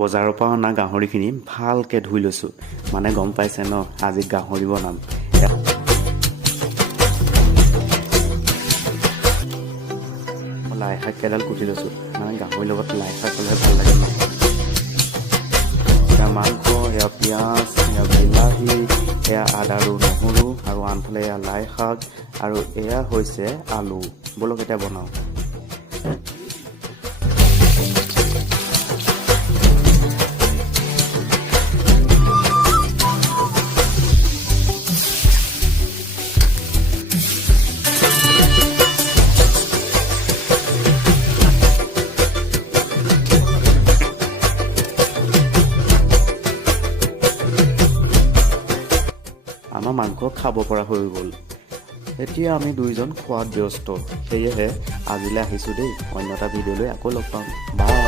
বজাৰৰ পৰা অনা গাহৰিখিনি ভালকৈ ধুই লৈছোঁ। মানে গম পাইছে ন, আজি গাহৰি বনাম। লাই শাক কেইডাল কুটি লৈছোঁ, মানে গাহৰিৰ লগত লাই শাক হ'লে ভাল লাগে ন। এয়া মাংস, এয়া পিঁয়াজ, এয়া বিলাহী, এয়া আদা আৰু নহৰু, আৰু আনফালে এয়া লাই শাক, আৰু এয়া হৈছে আলু। ব'লক এতিয়া বনাওঁ। আমাৰ মাংস খাব পৰা হৈ গ'ল। এতিয়া আমি দুইজন খোৱাত ব্যস্ত। সেয়েহে আজিলৈ আহিছোঁ দেই। অন্য এটা ভিডিঅ'লৈ আকৌ লগ পাম। বাই।